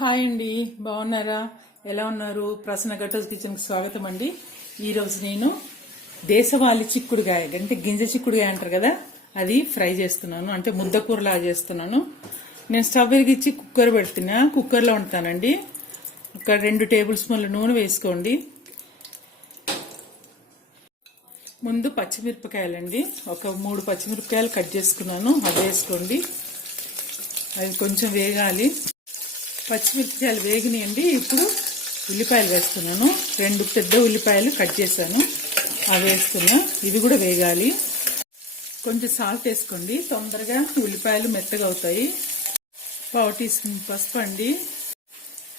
Hi అండి బాగున్నారా? ఎలా ఉన్నారు? ప్రసన్న గట్టస్ కిచెన్కి స్వాగతం అండి. ఈరోజు నేను దేశవాళి చిక్కుడుగాయ అంటే గింజ చిక్కుడుగాయ అంటారు కదా అది ఫ్రై చేస్తున్నాను. అంటే ముద్దకూరలా చేస్తున్నాను. నేను స్టవ్ వెలిగించి కుక్కర్ పెడుతున్నా. కుక్కర్లో వండుతానండి. ఒక రెండు టేబుల్ స్పూన్ల నూనె వేసుకోండి. ముందు పచ్చిమిరపకాయలండి. ఒక మూడు పచ్చిమిరపకాయలు కట్ చేసుకున్నాను. అది వేసుకోండి. అవి కొంచెం వేగాలి. పచ్చిమిరపకాయలు వేగినాయండి. ఇప్పుడు ఉల్లిపాయలు వేస్తున్నాను. రెండు పెద్ద ఉల్లిపాయలు కట్ చేశాను. అవి వేస్తున్నా. ఇవి కూడా వేగాలి. కొంచెం సాల్ట్ వేసుకోండి. తొందరగా ఉల్లిపాయలు మెత్తగా అవుతాయి. పావు టీ స్పూన్ పసుపు అండి.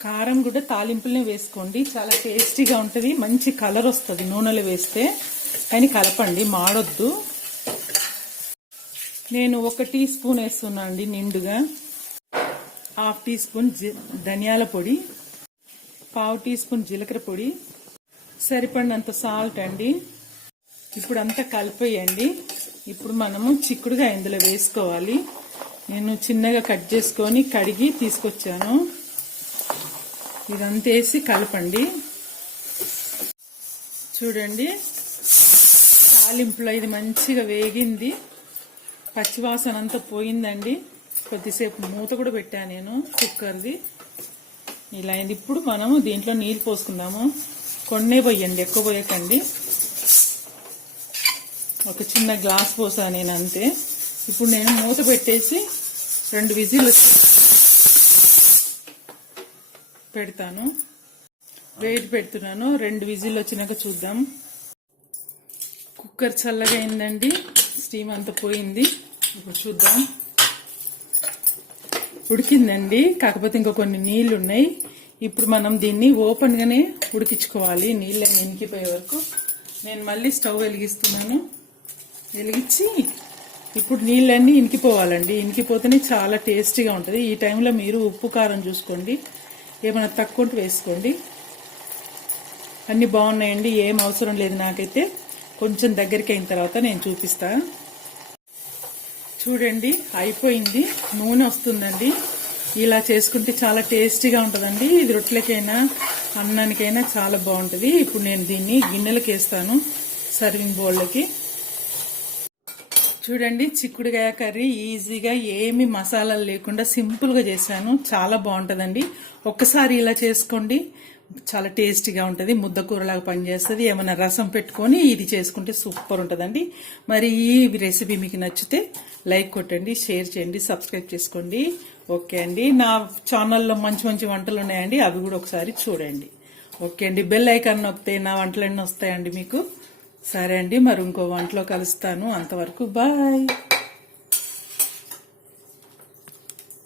కారం కూడా తాలింపులనే వేసుకోండి. చాలా టేస్టీగా ఉంటుంది. మంచి కలర్ వస్తుంది నూనెలో వేస్తే. కానీ కలపండి. మాడొద్దు. నేను ఒక టీ స్పూన్ వేస్తున్నా అండి నిండుగా. హాఫ్ టీ స్పూన్ ధనియాల పొడి పావు టీ స్పూన్ జీలకర్ర పొడి సరిపడినంత సాల్ట్ అండి. ఇప్పుడు అంతా కలిపేయండి. ఇప్పుడు మనము చిక్కుడుగా ఇందులో వేసుకోవాలి. నేను చిన్నగా కట్ చేసుకొని కడిగి తీసుకొచ్చాను. ఇదంతా వేసి కలపండి. చూడండి. తాలింపులో ఇది మంచిగా వేగింది. పచ్చివాసన అంతా పోయిందండి. కొద్దిసేపు మూత కూడా పెట్టాను నేను కుక్కర్ది. ఇలా అయింది. ఇప్పుడు మనము దీంట్లో నీళ్ళు పోసుకుందాము. కొన్నే పోయండి ఎక్కువ పోయకండి. ఒక చిన్న గ్లాస్ పోసాను నేను అంతే. ఇప్పుడు నేను మూత పెట్టేసి రెండు విజిల్ పెడతాను. వెయిట్ పెడుతున్నాను. రెండు విజిల్ వచ్చినాక చూద్దాం. కుక్కర్ చల్లగా అయిందండి. స్టీమ్ అంతా పోయింది. ఇప్పుడు చూద్దాం. ఉడికిందండి. కాకపోతే ఇంకా కొన్ని నీళ్ళు ఉన్నాయి ఇప్పుడు మనం దీన్ని ఓపెన్గానే ఉడికించుకోవాలి. నీళ్ళని ఎనికిపోయే వరకు. నేను మళ్ళీ స్టవ్ వెలిగిస్తున్నాను. వెలిగించి ఇప్పుడు నీళ్ళన్నీ ఇనికిపోవాలండి ఇనికిపోతేనే చాలా టేస్టీగా ఉంటుంది. ఈ టైంలో మీరు ఉప్పు కారం చూసుకోండి. ఏమైనా తక్కువ ఉంటే వేసుకోండి. అన్నీ బాగున్నాయండి. ఏం అవసరం లేదు నాకైతే. కొంచెం దగ్గరికి అయిన తర్వాత నేను చూపిస్తాను చూడండి అయిపోయింది. నూనె వస్తుందండి. ఇలా చేసుకుంటే చాలా టేస్టీగా ఉంటుందండి. ఇది రొట్టెలకైనా అన్నానికైనా చాలా బాగుంటుంది. ఇప్పుడు నేను దీన్ని గిన్నెలకు వేస్తాను సర్వింగ్ బౌల్లోకి. చూడండి చిక్కుడుకాయ కర్రీ ఈజీగా ఏమి మసాలాలు లేకుండా సింపుల్గా చేశాను. చాలా బాగుంటుందండి. ఒక్కసారి ఇలా చేసుకోండి. చాలా టేస్టీగా ఉంటుంది ముద్ద కూరలాగా పనిచేస్తుంది. ఏమైనా రసం పెట్టుకొని ఇది చేసుకుంటే సూపర్ ఉంటుందండి. మరి ఈ రెసిపీ మీకు నచ్చితే లైక్ కొట్టండి షేర్ చేయండి సబ్స్క్రైబ్ చేసుకోండి. ఓకే అండి. నా ఛానల్లో మంచి మంచి వంటలు ఉన్నాయండి అవి కూడా ఒకసారి చూడండి. ఓకే అండి. బెల్ ఐకాన్ నొక్కితే నా వంటలన్నీ వస్తాయండి మీకు. సరే అండి మరి ఇంకో వంటలో కలుస్తాను. అంతవరకు బాయ్.